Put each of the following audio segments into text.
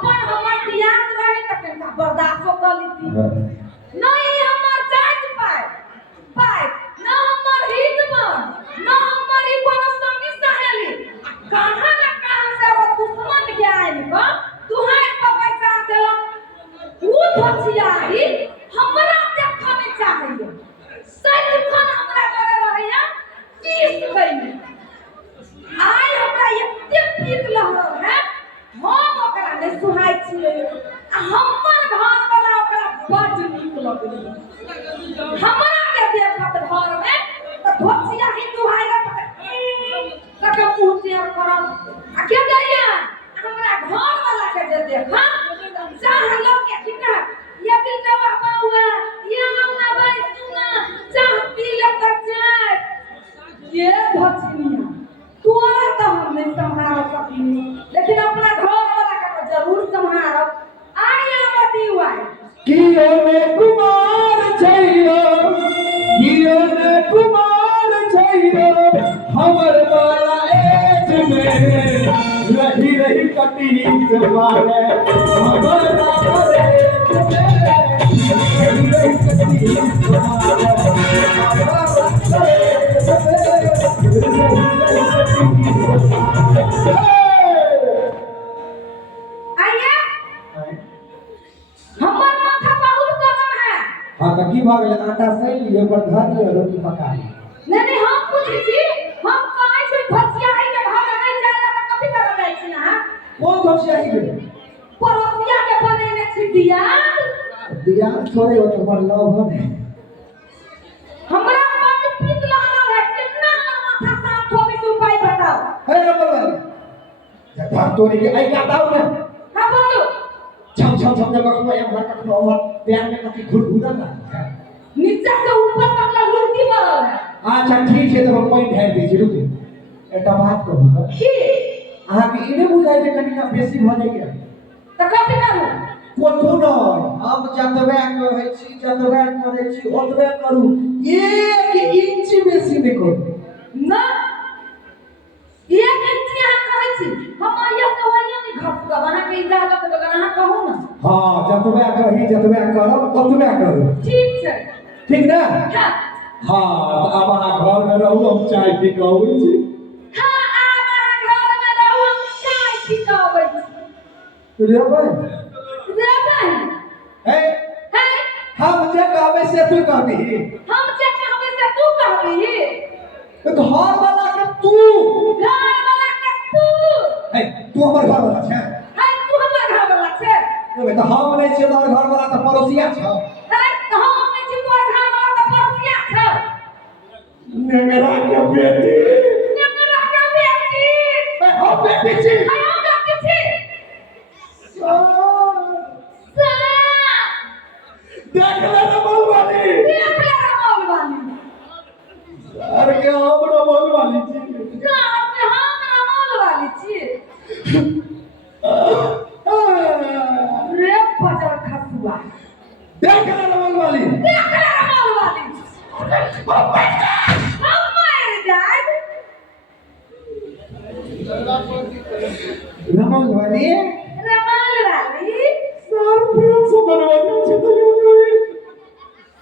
अपन हमर याद रहे त कनका बर्दाश्त कर लीती नहीं हमर जात पाए पाए ना हमर हित बन ना हमर ई कोनो संगी सहेली कहां से वो दुश्मन के आइल का तुहार पर पैसा देला ऊ धोछियाई हमरा देखा में चाहिए सच खन हमरा करे रहैया 30 गई आइ हमरा एते पीत लहर है हम ओकरा ने सुहाई छिए आ हमर घर वाला ओकरा बड़ नीक लगलै हमरा के देखत घर में त धोछिया ही दुहाई तक मुंह शेयर करब आ के दैया हमरा घर वाला के जे देखा चाह लोग के ठीक है ये दिल दवा बाउआ ये ना भाई सुना चाह पी ले तक जाए ये धोछिया तोरा तो हम नहीं संभाल सकी लेकिन अपना घर वाला का तो जरूर संभालब आया बदीवा कियो ने कुमार छैयो हमर वाला एज में रही रही कटी से मारे हमर वाला एज में रही रही कटी से मारे हाँ तो की भाग ले आटा सही लिए पर घर में रोटी पका ली नहीं हम पूछी छी हम कहां से भजिया है के घर नहीं जाला त कभी कर जाय छी ना कौन भजिया है परोसिया के बनेने छी दिया दिया छोड़े हो तो पर लव है हमरा बड़ पीत लागल है कितना माथा साफ हो भी उपाय बताओ हे रमल जब तोरी के आई का दाऊ ने हां बोलो छम जब को एक बार का ओवर पैर में कति घुरघुरा ना नीचे से ऊपर तक ला लुटी मारल है अच्छा ठीक है तो पॉइंट ढाल दे रुक एटा बात कहू की आहा के इने बुझाई जे कनिका बेसी भ जाय के त कथि करू कोठो न हम जतबे कहै छी जतबे करै छी ओतबे करू 1 इंच बेसी नै करू ना 1 इंच यहाँ कहै छी हम आइया से होइया नहीं घसका बना के इजाजत देबे अहाँ कहू ना हां जतबे कही जतबे करब ओतबे करू ठीक छै ठीक ना हां हां अब अहाँ घर में रहू हम चाय पी के आबै छी हां अब अहाँ घर में रहू हम चाय पी के आबै छी रे भाई हे हम जे कहबे से तू कहबी हम जे कहबे से तू कहबी तो घर वाला के तू हे तू हमर घर वाला छै हे तू हमर घर वाला छै ओए तो हम नै छियै तोर घर वाला त पड़ोसिया छ हे तो हम नै छी तोर घर वाला त पड़ोसिया छ नेंगरा के बेटी नेंगरा के बेटी ए हो बेटी छी हम बेटी छी देख ले रमल वाली अरे के हम रमल वाली छी के हम रमल वाली छी रे बजर खसुआ देख ले रमल वाली हम मर जाए रमल वाली सर प्रेम से बनवा छी तो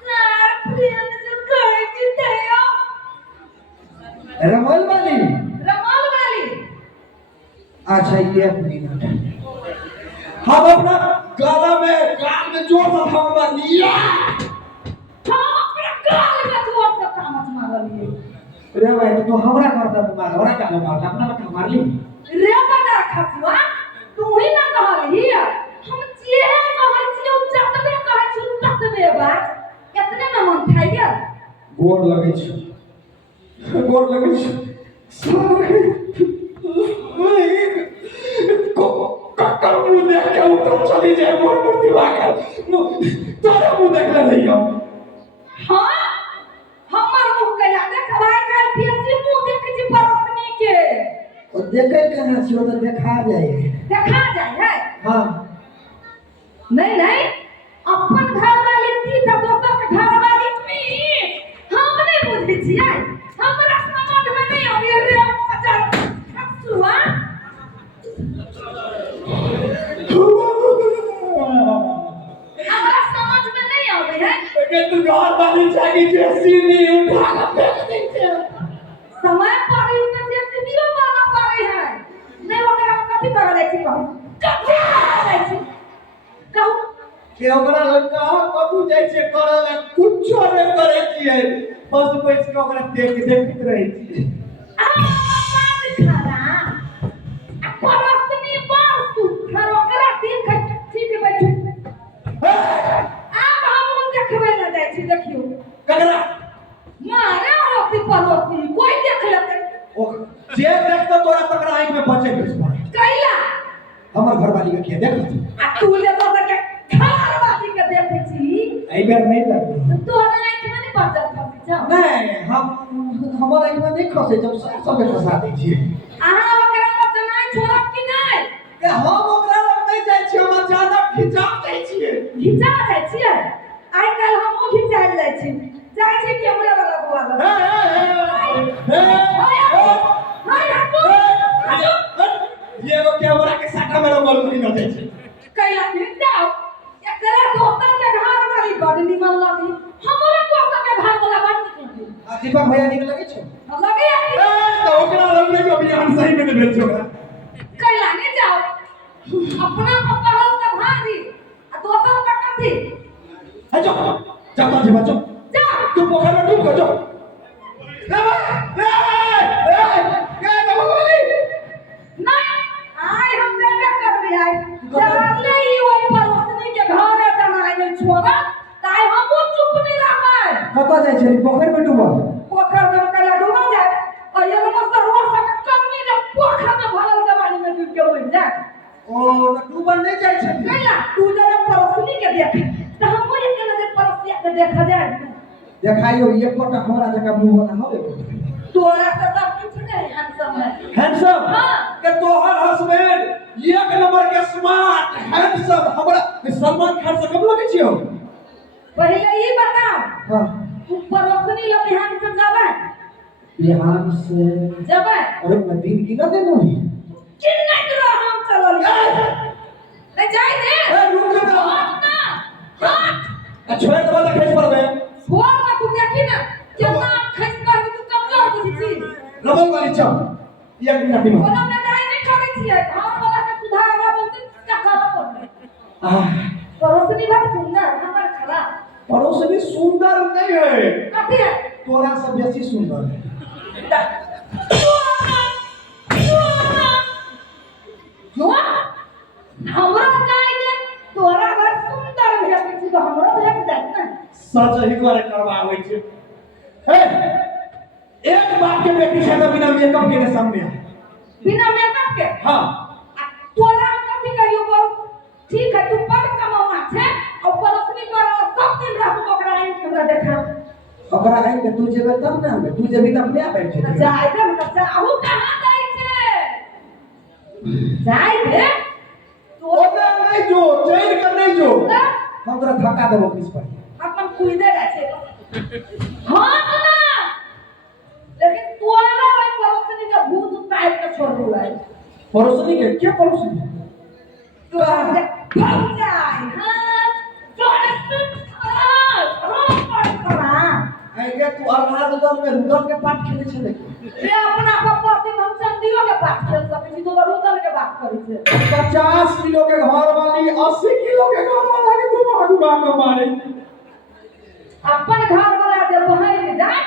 सर प्रेम से कह की दया रमल वाली अच्छा ये मिनट हम अपना गाला में कान में जोर से हम मार लिया हम अपने काल में जोर से तामत मार लिए रे भाई तो हमरा कर दे मार हमरा का मार अपना मत मार ली रे बना खसुआ तू ही ना कहली हम जे कहै छी उ जतबे कहै छी ततबे बात कितने में मन खाइ गेल गोर लगे छै सारे कक्कर मुंह देख के उतर चली जाए मोर मूर्ति भागल तोरा मुंह देख ले नहीं हां हमर मुंह कया देखबाई काल बेसी मुंह देख छी परसनी के और देखे कहां छी तो देखा जाए है हां नहीं अपन घर वाली थी त दोसर के घर वाली मी हम नहीं बुझै छियै हमरा समझ में नहीं आबै रे पचार खसुआ कहू कते जाइ छी कहू के ओकरा लड़का कतू जाइ छै करल कुछो नहि करै छियै बस बैठ के ओकरा देखैत रहै छियै आ बात खरा आ परस्तनी बस खर ओकरा देख ठीक बैठ आब हम देखबै ल जाइ छी देखियो ककरा मारे औरती परोती कोई देख लेतै ओ जे देखतो तोरा तकरा आँख में बचे के कैला हमर घरवाली के किया देख आ तू ले तो के घरवाली के देखे छी एहि बेर नहीं लगलै तोरा आँख में नहीं पड़त जा नहीं हमर आँख में नहीं खसे जब सब फंसा दै छियै अहाँ ओकरा जनाई छोड़ब कि नहीं के हम ओकरा लग नहीं जाइ छियै हम अचानक खिंचा जाइ छियै घिचा जाइ छियै आइ काल्हि हमहूँ घिचायल जाइ छी कैमरे वाला बुआ लग हाय हटो ये वो कैमरा के साटा मेरा बोल नहीं न जाइ छै कैला नहीं जाओ एकरा दोस्तर के घर वाली बड़ निमन लगी हमरे दोस्तर के घर वाला बड़ निक लगी दीपक भैया निक लगे छै लगे तो ओकरा लग नहीं अभियान सही में भेल छै ओकरा कैला नहीं जाओ अपना पहल का भारी आ दोस्तर का कथी अच्छा जाता जी बच्चों जा तू पोखर में डूब जा क्या बोली नहीं आय हम जाके कर दिया चले ही वही परोसनी के घर है तना नहीं छोड़ा ताई हम चुप नहीं रहा कता जाइ छै पोखर में डूबा पोखर में कला डूबा जाए और ये लोग सरवा सब कमी ने पोखर में भरल जवानी में डूब के मर जाए ओ तो डूबल नहीं जाइ छै कैला तू जब परोसनी के देख तो हम ये के नजर परोसिया के देखा जाए देखाइयो ये कोटा हमरा जगह मुंह वाला होवे तोरा से सब कुछ नहीं हैंडसम हां के तोहर हस्बैंड एक नंबर के स्मार्ट हैंडसम हमरा सलमान खान से कम लगे छियो पहले ये बताओ हां तू परोसनी लोग यहाँ से जावे बिहार से जावे अरे मैं दिन की ना देनो ही किन नहीं रहा हम चलल ले जाए दे ए रुक ना हट ना हट छोड़ दबा के खैस पड़बे छोड़ ना तू देखी ना कितना खस कर तू कब लो बुझी रमन वाली चल एक मिनट में ओना में जाए नहीं करे छिए घर वाला के सुधारवा बोलते का करब पड़े परोसनी बात सुंदर हमर खला पड़ोसनी सुंदर नहीं है कथी है तोरा से बेसी सुंदर है जो हमरा जाए दे तोरा घर सुंदर भेट छी तो हमरा भेट जाए ना सच ही द्वारा करवावे छै हे एक बात के बेटी से तो बिना मेकअप के सामने आ बिना मेकअप के हां तोरा कथी कहियो बोल ठीक है तू बड़ कमावा छे और परोसनी कर सब दिन रहू ओकरा आइन हमरा देखा ओकरा आइन के तू जेबे तब ना तू जेबी त अपने आप आइन छै जाए दे ना जाहू कहां जाई छे जाए दे ओना नहीं जो चैन कर नहीं जो हम तोरा धक्का देबो किस पर अपन कुइदे रह छे हां ना लेकिन तोरा ओइ परोसनी के भूत पाइप के छोड़ देला पड़ोसनी के क्या पड़ोसनी तू भाग जाए हां तोरे से आई के तू अल्लाह दम में रुदल के पाठ खेले छै देख रे अपना पति हम चंदियों के बात कर सके छी तो रुदल के बात करै छै 50 किलो के घर वाली 80 किलो के घर वाला के घुमा के मारे अपन घर वाला जे बहर जाए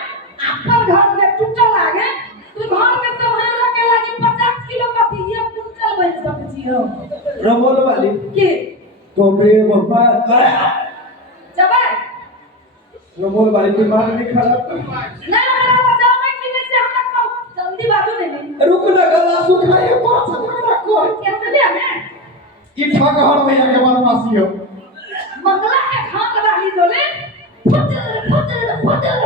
अपन घर में टूटल लागे तू घर के संभाले के लागी 50 किलो का ये कुंटल बन सके छी हम रमोल वाली की तो बे बाबा जबे रमोल वाली दिमाग नहीं खराब ना मेरा जावे कि नहीं से हमरा को जल्दी बाजू नहीं रुक ना गला सुखाए पास झगड़ा कर कैसे ले हमें ई ठग हर भैया के बदमाशी हो मंगला के खान रही जोले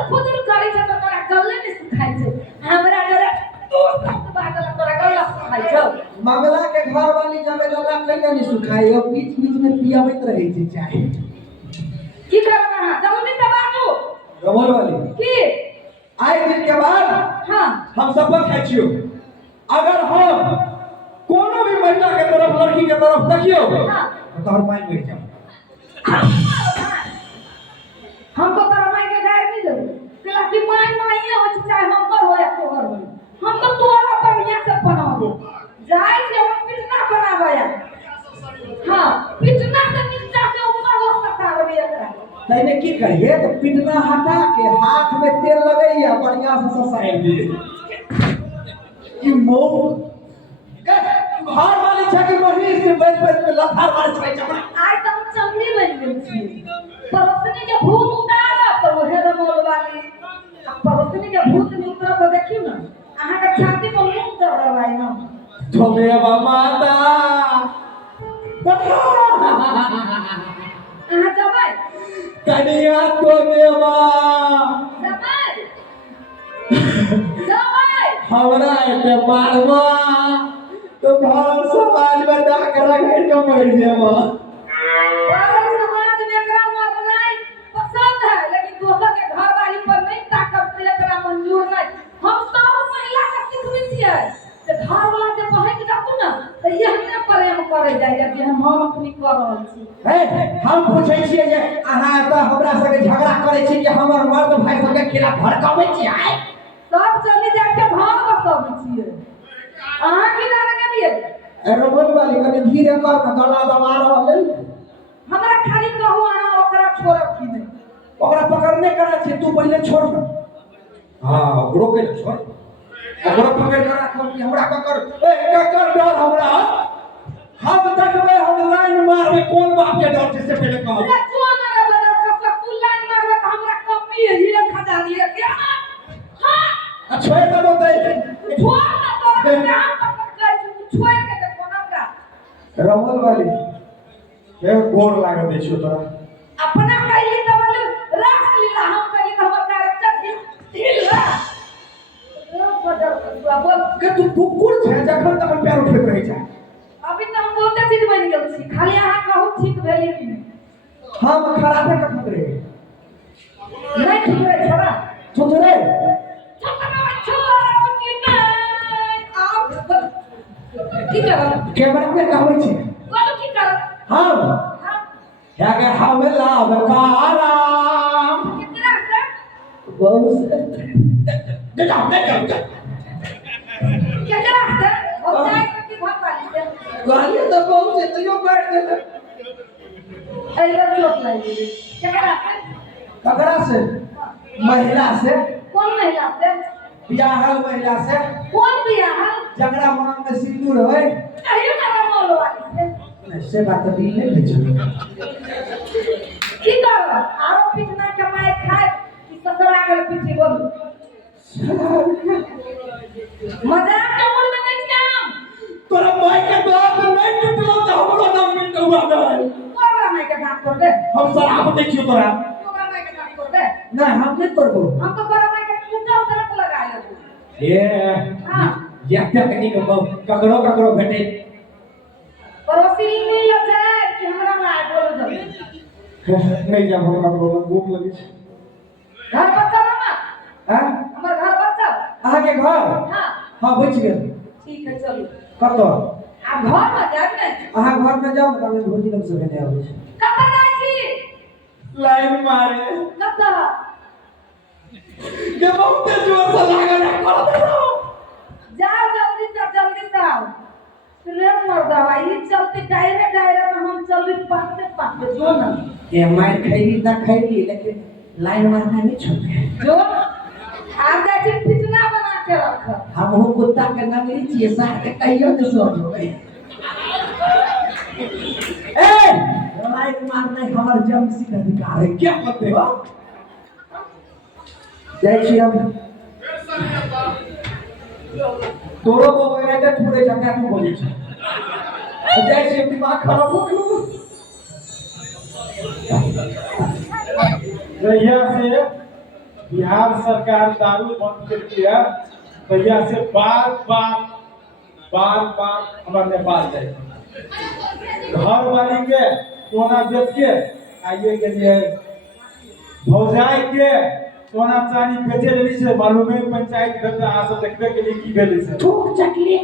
फुदर करै छ त तोरा गल्ले में सुखाइ छै हमरा जरा तू सब बात तोरा गल्ला सुखाइ छ मंगला के घर वाली जमे गला कहिया नहीं सुखाए और बीच बीच में पियावत रहे छै चाय की करना है जल्दी से बाजू रमोल वाली की आए दिन के बाद हां हम शपथ खाइ छियो अगर हम कोनो भी महिला के तरफ लड़की के तरफ देखियो हां तो तोहर माई मर जाओ हमको तोरा माई के गाय नहीं दे कला की माई हो चाहे हमर हो या तोहर हो हम तो तोरा पर यहाँ से बनाओ जाए से हम पिटना बनावे या तैने की करिए तो पिटना हटा के हाथ में तेल लगैया बढ़िया से ससाइल दिए ई मोह घर वाली छे कि महीस से बैठ बैठ के लथार मार छै हमरा आज तक चंदी बन गेल छी परोसनी के भूत उतार तो हे रमोल वाली परोसनी के भूत नहीं उतर तो देखियो ना अहाँ के छाती पर मुंह कर रहा है ना धोमे माता अहाँ जबै कनिया धोमे जबै हमरा एते मारवा तो घर समाज में डाक रगड़ के मर जेबा समाज में एकरा मरनाई पसंद है लेकिन दोसर के घर वाली पर नहीं ताकत से एकरा मंजूर नहीं हम सब महिला के सिखबै छियै जे घर वाला जे कहे कि जातु ना त यहने प्रेम करे जाय जे हम अपनी कर रहल छी हे हम पूछै छियै जे अहाँ त हमरा संगे झगड़ा करै छी कि हमर मर्द भाई सब के खिलाफ भड़काबै छी आइ सब चली जाय के घर बसबै छियै अहाँ की जाने के लिए रोबोट वाली कने धीरे कर न गला दबा रहल हमरा खाली कहू अहाँ ओकरा छोड़ब कि नहीं ओकरा पकड़ने करा छी तू पहले छोड़ हां ओकरो के छोड़ ओकरा पकड़ के राख कि हमरा ककर ककर डर हमरा हम देखबै हम लाइन मारबै कोन बाप के डर से पहले कह अरे जो ना रे बदल का तू लाइन मारबे त हमरा कमी है 1000 ये के हां छोड़ दबो तै छोड़ ना तोरा के हम पकड़ के छोड़ के देखो ना का रमल वाली ये गोर लाग दे छियो तोरा अपना कहिए त बोल राख लीला हम कहिए त हमर कैरेक्टर ढील ला बोल के तू कुकुर छे जखन तखन पैर उठैत रहै छै अभी तो हम बहुते चीज बन गेल छी खाली अहाँ कहू ठीक भेलै कि नहीं हम खराबे कखन रहे नहीं ठीक रहे छोड़ा छोटरे छोड़ा छोड़ा कि नहीं आप की करब कैमरा पे कहबै छी बोलो की करब हम यागे हमेला बकारा कितना से बहुत दे जाओ कितना से और जाए की घर वाली से गाली तो बहुत से तो बैठ गए ऐसा चोट लगी कितना से ककरा से महिला से कौन महिला से बियाहल महिला से कौन बियाह जकरा मांग में सिंदूर होय कहियो ना मोल वाली से बात दिल नहीं भेजो की करब आरो पिटना कमाए खाए कि ससुरा के पीछे बोलू मजाक के मूड में नहीं काम तोरा माई के दांत नहीं टूटलो त हमरो नाम मिट हुआ नहीं तोरा माई के दांत तोड़ दे हम शराब देखियो तोरा तोरा माई के दांत तोड़ दे नहीं हम नहीं तोड़बो हम तो तोरा माई के कुंडा उतर लगा लेबो ये हां ये टेक्निक ककरो ककरो भेटे पड़ोसी नहीं हो जाए कि हमरा माई बोलो जब नहीं जब हम ककरो भूख लगी छै घर बच्चा मामा हां हमर घर बच्चा अहाँ के घर हां हां बच गेल ठीक है चलो कतो अब घर में जाब ने अहाँ घर में जाओ त भोजी लग से नहीं आबै छै कत जाय छी लाइन मारे कत के बहुत जोर से लागल है करत रहो जाओ जल्दी से आओ रे मर्दवा ये चलते डायरेक्ट हम चल भी पाते जो ना ये मार खैली त खैली लेकिन लाइन मारना नहीं छोड़े जो आप जाके पिटना बना के रख हम हो कुत्ता के नगरी छिए साथ के कहियो ने सोच होई ए लाइन मारना हमर जन्मसिद्ध अधिकार है क्या कहते हो जय श्री राम तोरो को वगैरह के छोड़े जगह तू बोली छ जय श्री दिमाग खराब हो गयो जहिया से बिहार सरकार दारू बंद कर दिया तहिया से बार बार हमारे नेपाल जाए घर वाली के सोना बेच के आइए के लिए भौजाई के सोना चांदी बेचे लेली से मालूम है पंचायत घर से आ सब देखबे के लिए की भेलै से ठोक चकले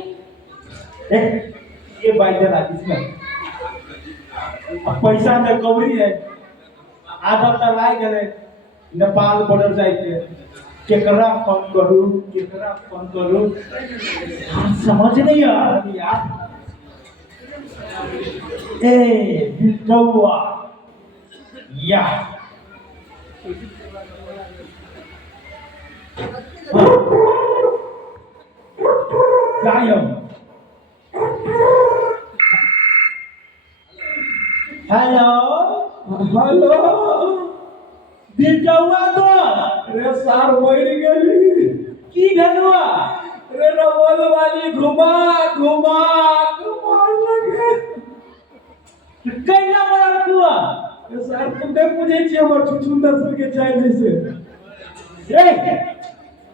ये बाइजन आदि में अब पैसा में कौड़ी है आदत त लाग गेलै नेपाल बॉर्डर जाए के केकरा फोन करू हम समझ नहीं आ रही यार ए बिल्डुआ या जाइयो हेलो हेलो दिलचौआ तो रे सार मर गेली की भेलुआ रे रमल वाली घुमा घुमा घुमा लगे कैला मरल कुआ रे सार तुम देख मुझे छी हमर सुंदर सर के चाय जैसे ए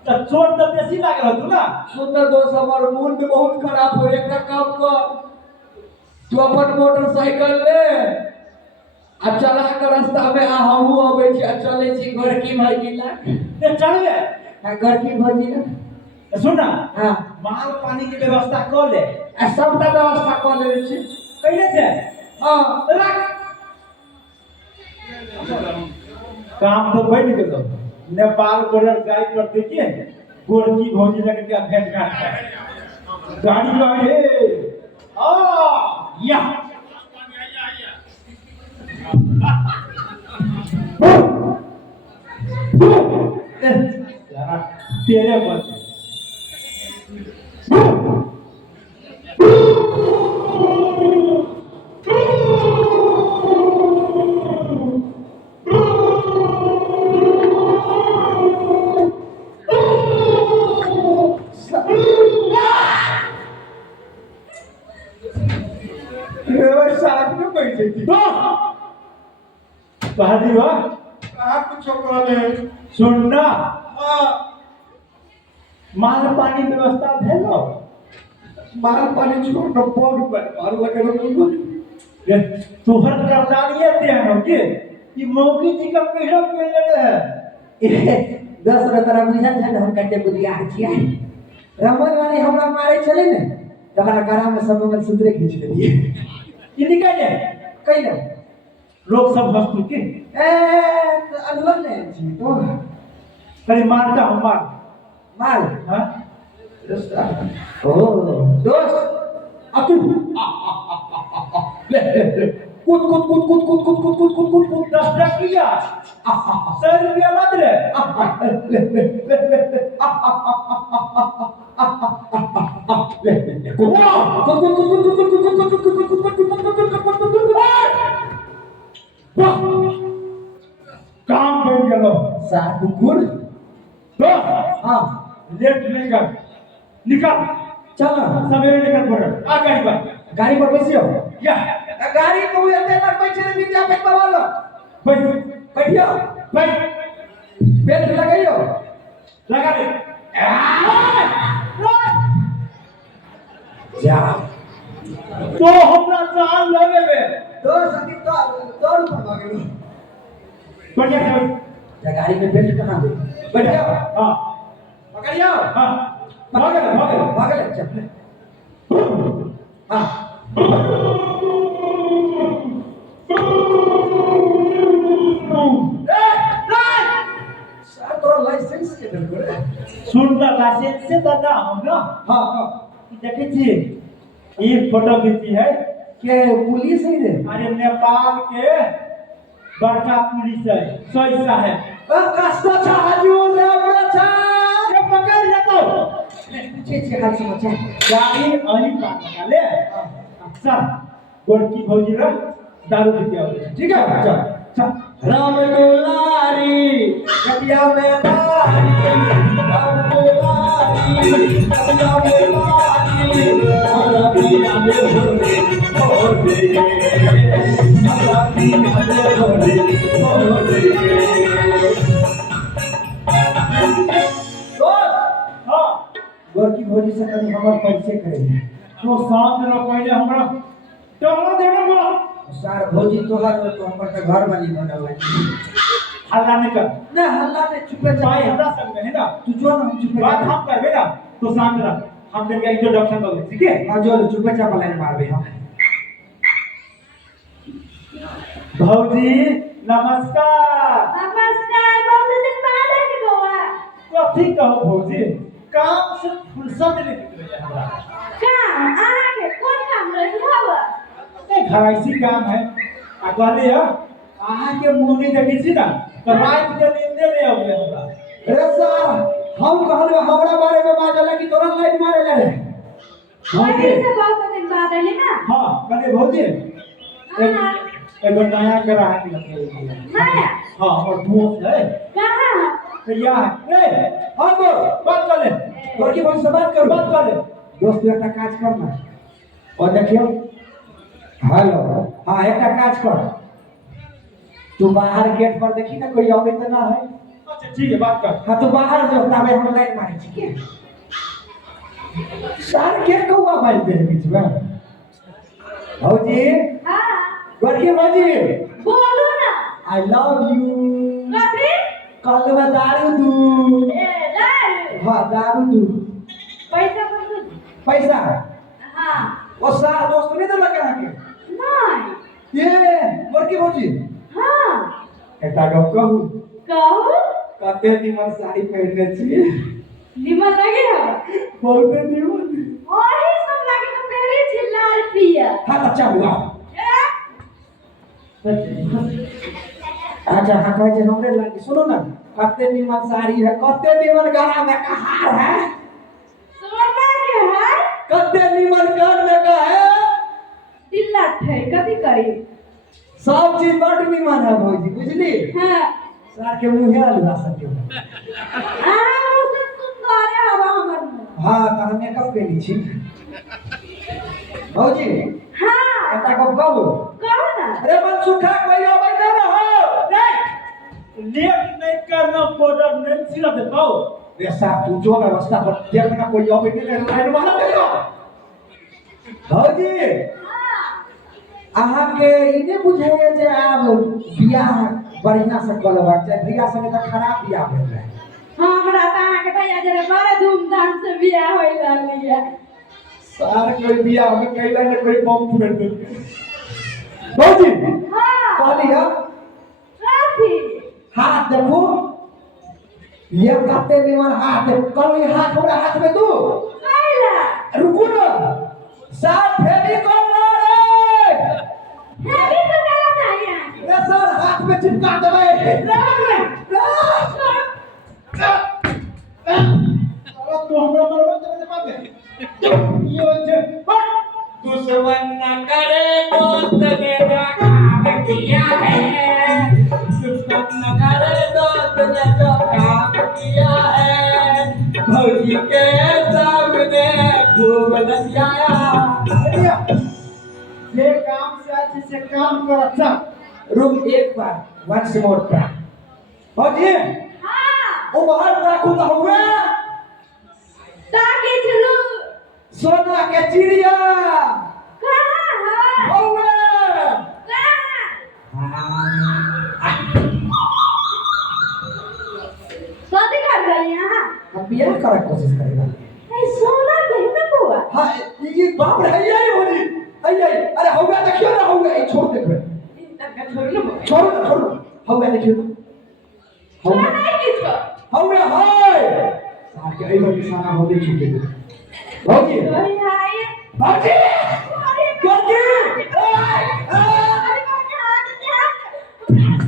त चोट त बेसी लागल तू ना सुंदर दोस्त हमर मूड बहुत खराब हो एकटा काम कर तू अपन मोटरसाइकिल ले आ चला के रास्ता में आ हमहू अबै छी आ चलै छी घर की भौजी लग ते चल ले आ घर की भौजी लग सुन ना हां माल पानी के व्यवस्था कर ले आ सबटा व्यवस्था कर लेले छी कैले छे हां रख काम तो बन गेलो नेपाल बॉर्डर जाय पर देखिए गोरकी भौजी लग के भेंट घाट है गाड़ी आए आ या यार तेरे बस रे सारा में बैठ जेती पहाड़ी हुआ कहां कुछ करे सुनना हां माल पानी व्यवस्था भेलो माल पानी छोड़ न पग पे मार लगे न ये तोहर करदानिए ते हो के ई मौगी जी का कहलो के ले 10 तरह बुझल छै हम कते बुधिया छियै रमन वाली हमरा मारे चले ने तखन गरा में सब मंगल सूत्र खींच लेलिए ई निकाले कैले लोग सब हंसतू के ए अलवर ने छी तो कहीं मारता हूं मार हां ओ दोस्त अतु ले कूद कूद कूद कूद कूद कूद कूद कूद कूद कूद कूद 10 रुपया 100 रुपया मत ले काम बन गेलो सात कुकुर तो हां लेट नहीं कर निकल चल सवेरे निकल पड़ आ गाड़ी पर बैसियो या गाड़ी को एते तक बैठे ने मिर्जा पे पवालो बैठ बैठियो बैठ बेल्ट लगाइयो लगा दे जा तो हमरा जान लगे में तो सती तो दौड़ पर भागलो बढ़िया से जा गाड़ी में बेल्ट कहां दे बैठियो हां पकड़ियो हां भागल चल हां सर तोरा लाइसेंस के बिल्कुल सुनता लाइसेंस से दादा हम ना हां हां देखे छी एक फोटो खींची है के पुलिस है रे अरे नेपाल के बड़का पुलिस है सोई साहब कष्ट छ हजूर रे प्रचा ये पकड़ ले तो पीछे हाल समाचार गाड़ी अही पास निकाले चल गोरकी भौजी रे दारू पीते आओ ठीक है चल चल राम दुलारी गटिया में बारी राम दुलारी गटिया में बारी हमारा पिया में भोरे हमारा पिया में भोरे दोस्त हां गोरकी भौजी से कभी हमर परिचय करेंगे तो शांत रहो पहले हमरा टहला देना बोला सार भौजी तोहर तो हमर के घर वाली बनल है हल्ला नहीं कर ना हल्ला ने चुपे भाई जाए हमरा संग है ना तू जो ना हम चुपे बात हम करबे ना तो शांत रह हम तेरे इंट्रोडक्शन कर ठीक है हां जो चुपे चाप लाइन मारबे हम भौजी नमस्कार नमस्कार बहुत दिन बाद है कि गोवा कथी कहो भौजी काम से फुर्सत नहीं निकले हमरा काम आके कौन काम रहे सुनावा घराइसी काम है आ कहले है आहा के मोनी देखी छी ना तो रात के नींदे नहीं आवे हमरा। रे सर हम कहलो हमरा बारे में बाजला कि तोरा लाइन मारे ले रे वही से बहुत दिन बाद आइले ना। हां कने भौजी हां एगो नया ग्राहक निकल नया हां और दोस्त है कहां भैया ए हां तो बात कर ले बड़की बहन से बात कर बात कर ले दोस्त तू एक काज करना और देखियो हेलो हां एक काज कर तू बाहर गेट पर देखी ना कोई आवे त ना है। अच्छा ठीक है बात कर। हाँ तो बाहर जो तबे हम लाइन मारे छी के सार के कौवा बाज दे बीच में भौजी हां बड़की भौजी बोलो ना आई लव यू कथी कल में दारू दू ए लाल हाँ दारू दू पैसा कौन दे पैसा हां वो सार दोस्त नहीं देला करा के नहीं ये बड़की भौजी हां एकटा गप कहू कहू कते निमन साड़ी पहनले छी निमन लगे है बहुत निमन ओही सब लगे तो पहले छी लाल पिया हाँ अच्छा हुआ अच्छा हाँ कहे जे हमरे लागी सुनो ना कते निमन साड़ी है कते निमन गला में का हार है सोना के है कते निमन कान में का है दिल्ला थे कथी करी सब चीज बड़ निमन है भौजी बुझली हां सार के मुंहे अलगा सकते मुझसे सुंदर है हवा हमर मुंह हाँ तो हम मेकअप केली छी भौजी हां एकटा गप कहू कहू ना अरे मन सुखा कोई आवे ना रहो नहीं लेट नहीं करना बॉर्डर नहीं सिला देता हो। रे साहब तू जो व्यवस्था पर देखना कोई आवे नहीं लाइन मारा दे दो भौजी हां अहाँ के ई नहीं बुझाइए जे आब बियाह बढ़िया से करबाक चाही भैया संगे तो खराब बियाह भेल रहे हमरा त अहाँ के भैया जरे बड़े धूमधाम से बियाह होई रहली है सार कोई बियाह में कैला ने कोई बम फोड़ दे भौजी हां कहली है कथी हाथ देखो ये कते निमन हाथ है कल ये हाथ हमरा हाथ में दो कैला रुको ना साथ फेरी कर रे हेवी तो कैला नहीं है रे सर हाथ में चिपका देबे तो हमरा मरवा दे पाबे ये जे दुश्मन न करे दोस्त ने जो काम किया है दुश्मन न करे दोस्त ने जो काम किया है भौजी के सामने खूब लसियाया जे काम से अच्छे से काम कर अच्छा रुक एक बार वंस मोर प्रा भौजी हां ओ बाहर राखू तो हुए ताकि चलू सोना के चिड़िया कहां है हुए कथी कर रही यहाँ हम बियाह करे कोशिश करेगा ए सोना के ना बुआ हाँ ये बाप रे ये भौजी अये अरे हुए देखियो ना हुए छोड़ देखो तक छोड़ लो छोड़ हुए देखियो छोड़ नहीं किछो हुए हाय सार के एलो निशाना हो दे छूटे भौजी ओए हाय भौजी भौजी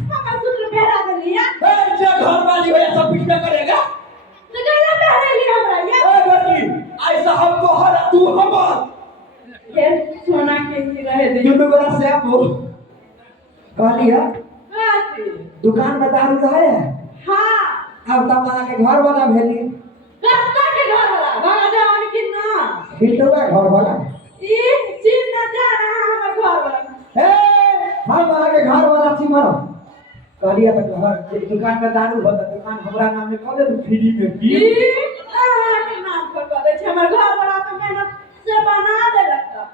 पापा सूत्र पहरा देलिया ए जे घर वाली है सब कुछ में करेगा तो गला पहरा लिया हमरा ये ए भौजी ऐसा हम तो हर तू हम ये सोना के ही रहे दे क्यों बड़ा से आप कहली है काती दुकान में दारू रहे है हां अब तब के घर वाला भेली कत्ता के घर वाला भागा जाओ कि ना हिलटोगा घर वाला ई चीज न जा रहा हमर घर वाला ए हम आके घर वाला छी मारो कहलिए तो घर दुकान में दारू होता दुकान हमरा नाम में कर दे फ्री में पी ई अहाँ के नाम पर कह दे छै हमर घर वाला तो मेहनत से बना देलक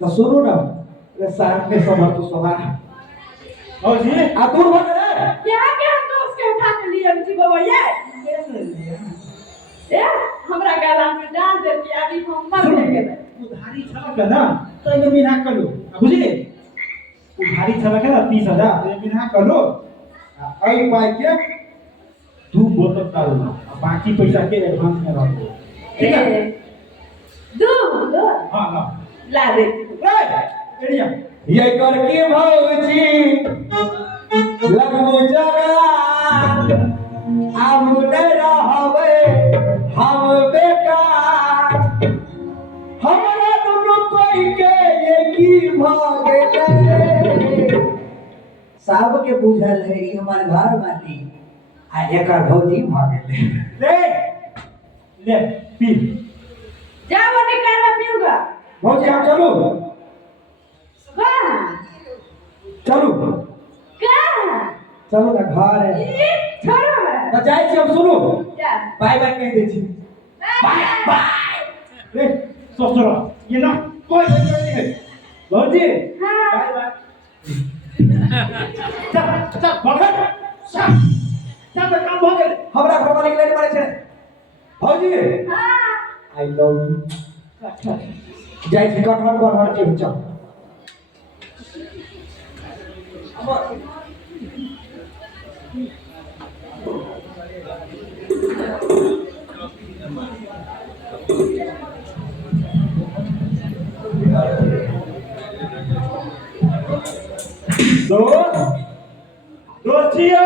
तो सुनो ना रे साथ में समझ तो सभा और जी आ दूर हो रे क्या क्या दोस्त के उठा के लिए जी बाबा ये ए हमरा गला में डाल दे कि अभी हम मर गए उधारी छलक ना तो ये बिना कलो बुझली उधारी छलक ना 30,000 ये बिना कलो आई पाई के तू बोतल डालो बाकी पैसा के एडवांस में रख दो ठीक है दो हां ना ला दे ए एरिया ये करके भौजी लगबो जगह अब नहीं रहबे हम बेकार हमरा दुनु कोई के ये की भागले सब के बुझल है ई हमर घर वाली आ एकर भौजी भागले ले ले पी जाओ निकाल में पीऊंगा भौजी आप चलो कहाँ चलो कहाँ चलो ना घर है ये छोड़ो मैं तो जाए छी हम सुनो जा बाय बाय कह दे छी बाय बाय ले ससुरा ये ना कोई नहीं है भौजी हाँ। बाय बाय चल भगत चल काम हो गेल हमरा घर वाले के लेने पड़े छे भौजी हाँ आई लव यू जाए छी कटहर घर के चल दोस्तियो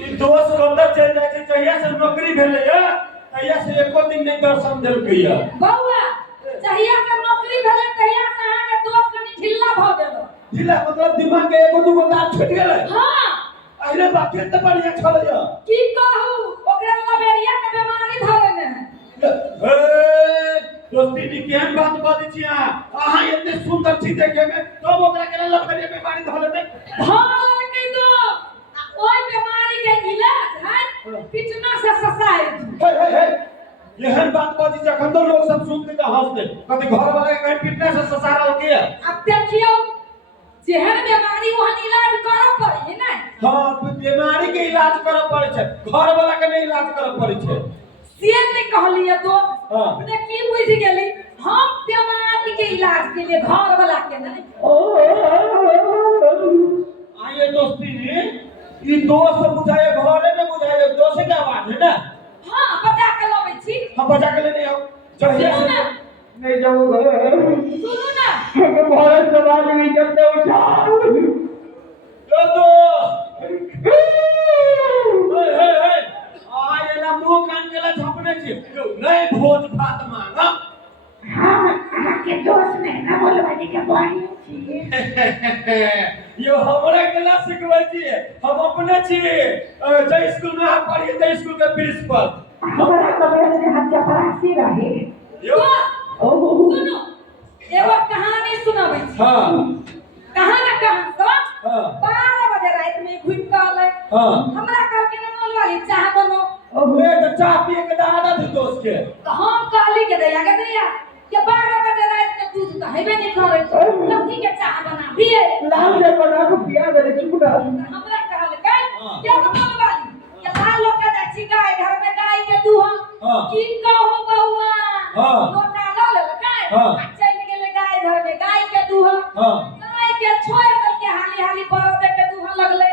ई दोस्त कतऽ चल जाइ छै जहिया से नौकरी भेलै है तहिया से एको दिन नहीं दर्शन देलकै है बौआ जहिया से नौकरी भेलै तहिया से अहाँ के दोस्त कनी ढिल्ला भ गेल ढिला मतलब दिमाग के एगो दूगो दांत छूट गेलै हां अरे बाप रे त बढ़िया छलै है की कहू ओकरा लबेरिया के बीमारी धरने ए दोस्ती नी केहन बात बाजै छी अहाँ एते सुंदर छी देखे में तब ओकरा केना लबेरिया बीमारी धरलै भगवान के दो ओई बीमारी के इलाज है पिटना से ससाए हे एहन बात बाजी जखन तो लोग सब सुनते त हंसते कभी घर वाले के कहीं पिटने से ससारल के अब देखियो जेहन बीमारी वहन इलाज करऽ पड़ी है ना हां बीमारी के इलाज करऽ पड़ै छै घर वाला के नहीं इलाज करऽ पड़ै छै से ने कहलिए तो हां अपने की बुझ गेली हम बीमारी के इलाज के लिए घर वाला के नहीं आइए दोस्ती ने ई दोस्त बुझाए घरे में बुझाए दोस्त के आवाज है ना हां बता के लबै छी हम बजा के लेने आओ जहिया सुनो से ना नहीं जाओ घर सुनो ना हम भारत समाज में जब से उठा यो दोस्त हे आए ना मुंह कान केला झपने छी यो नहीं भोज भात मांगा हां के दोस्त ने ना बोलवानी के बारी छी यो हमरा केला सिखबै छी हम अपने छी जय स्कूल में हम पढ़िए जय स्कूल के प्रिंसिपल हमरा कबरे से हत्या फरासी रहे यो सुनो एगो कहानी सुनाबै छी हां कहां ना कहां तो हां 12 बजे रात में घुम के आले हां हमरा कहल के ना वाली चाह बनो अबे तो चाह पिए के आदत है दोस्त के तो हम कहली के दैया के 12 बजे रात में दूध तो हेबे नहीं करे कथी के चाह बना पिए लाल से बना के पिया दे चुप ना हमरा कहल के क्या बोल वाली के लाल लोटा दा छी गाय घर में गाय के दूहा की कहू बउआ लोटा ला ले के चल गेले गाय घर में गाय के दूहा गाय के छोड़ दल के हाली हाली बरद के दूहा लगले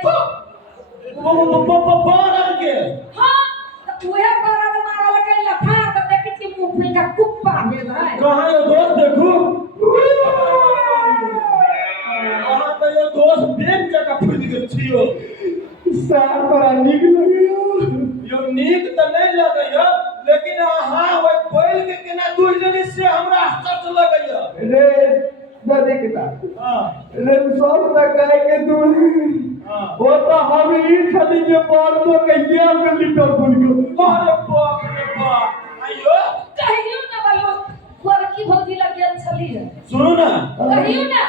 बरद के हां तो उहे बरद मारल के लफा तो देखि छी मुंह फुल का कुप्पा भेल है कहां यो दोस्त देखू अहाँ तो यो दोस्त बेग जगह फुट गेल छियो सार तोरा नीक लगैयो यो नीक त नहीं लगैयो लेकिन अहाँ ओइ बैल के केना दूर जनी से हमरा आश्चर्य लगैयो रे दे के ता हां रे सब तक गाय के दूध हां वो तो हम ई छली जे पर तो कहिया में लीटर दूध को अरे बाप रे बाप आइयो कहियो ना बोलो बड़की भौजी लगियल छली है सुनो ना कहियो ना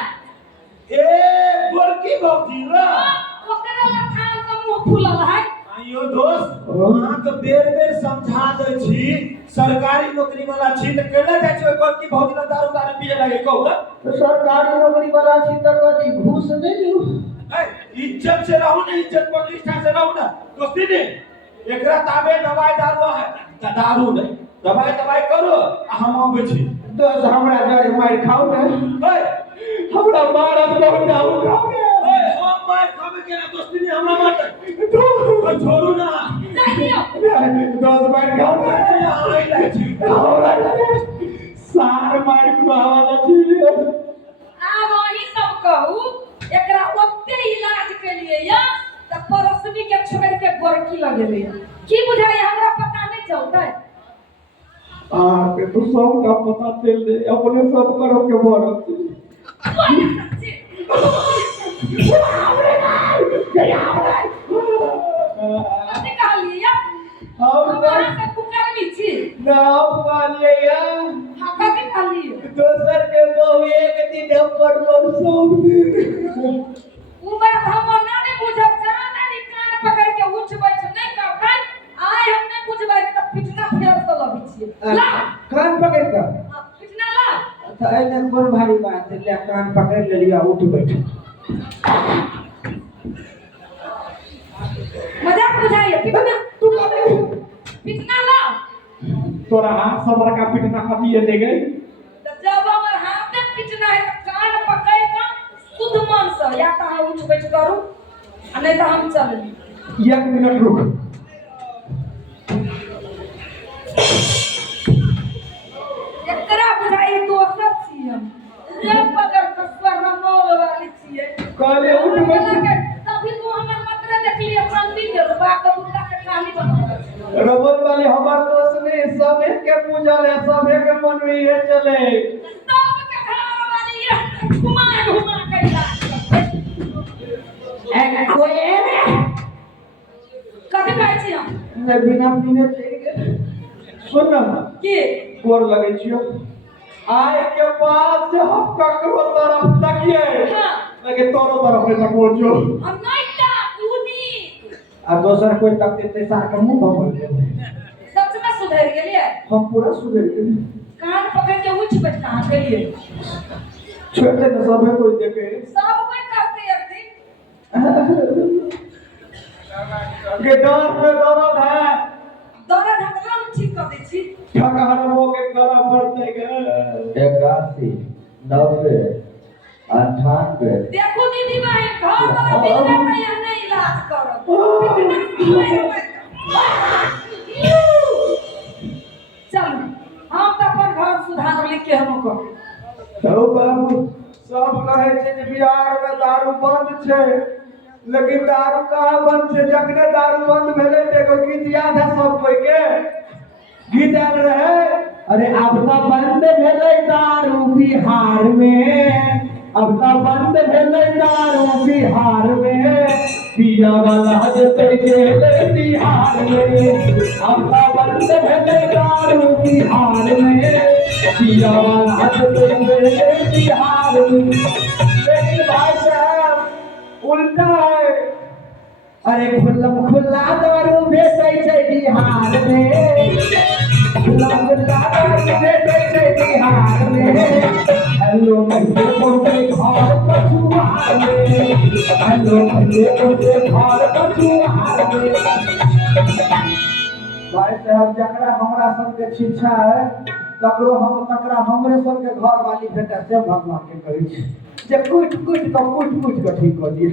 ए बड़की भौजी ला ओकरा लखान का मुंह फूलल है आइयो दोस्त अहाँ के बेर बेर समझा दै छी सरकारी नौकरी वाला छी त केना जाय छै बड़की भौजी ला दारू तारू पिए लागे कहू तो सरकारी नौकरी वाला छी त कथी घूस दे लियो इज्जत से रहू ना इज्जत प्रतिष्ठा से रहू ना दोस्ती ने एकरा ताबे दवाई दारू है दारू नहीं दवाई करो हम आबै छी दस हमरा जरे मार खाओ ना हमरा मारत बहुत जाऊ खाओ हम मार खाबे केना दोस्ती ने हमरा मार छोड़ू ना दस मार खाओ ना आई लै छी हमरा सार मार खुआवा छी आब वही सब कहू एकरा ओते की लगे ले की बुझाई हमरा पता नहीं चलता है के तू सब का पता चल दे अपने सब करो के भरत कथी कहलिए हम हमरा से कुकर नीचे नाम मान लिया हां कथी कहलिए दोसर के बहु एक दिन पर सब दिन उ बात हम ना नहीं बुझब जाने नी कान पकड़ के उठ बैठ नहीं करबै आय हम नहीं बुझबै त पिटना फेर से लबी छिए ला कान पकड़ कर पिटना ला अच्छा ऐसे बड़ भारी बात है ले कान पकड़ ले लिया उठ बैठ मजाक बुझाइए पिटना तू कर पिटना ला तोरा हाथ से बड़का पिटना कथी है दे गई त जब हमर हाथ में पिटना है त कान पकड़ के शुद्ध मन से या त हम उठ बैठ करू आ नहीं त हम चलली 1 मिनट रुक एकरा बुझाई दोसर छिए रे पकड़ के स्वर्णमोल वाली छिए कहले उठ बैठ तभी तू हमर मत्र देखलिए पंडित के रूपा के मुद्दा के कहानी बना रबल वाले हमार दोस्त ने सब एक के पूजा ले सब एक के मन में ये चले सब के घर वाली ये घुमा के इलाज एक कोई कथी कहै छी हम मैं बिना पीने चल गए सुन ना की गोर लगे छियो आय के बाद से हम ककरो तरफ तकिए हां लगे तोरो तरफ ने तको जो हम नहीं ता उनी आ दोसर कोई तकते ते सार के मुंह भर दे सच में सुधर गेलिए हम पूरा सुधर गए कान पकड़ के उठ बैठ कहां गेलिए छोटे न सबे कोई देखे सब कोई करते एक दिन के डर पे दर्द है दौरा ढकला में ठीक कर दै छी ठकहरबो के करा पड़ते गे 81 90 98 देखो दीदी बहन घर वाला बिगड़े में यह नहीं इलाज करो चल हम तो अपन घर सुधार ली के हमको ओ बाबू सब कहे छै जे बिहार में दारू बंद छै लेकिन दारू कहाँ बंद छै जखने दारू बंद भेलै त एगो गीत याद है सब कोई के गीत आयल रहे अरे अब तो बंद भेलै दारू बिहार में अब तो बंद भेलै दारू बिहार में पिया वाला जते गेले बिहार में अब तो बंद भेलै दारू बिहार में पिया वाला जते गेले बिहार में लेकिन भाई साहब उल्टा है अरे खुला दारू बेचै छै बिहार में खुला दारू बेचै छै बिहार में हेलो कहिए कोटे घर पछुआर में हेलो कहिए कोटे घर पछुआर में भाई साहब जकरा हमरा सबके शिक्षा है तकरा हमरे सबके घर वाली बेटा से भगवान के कहै छै जे कुट कुट के ठीक कर दिए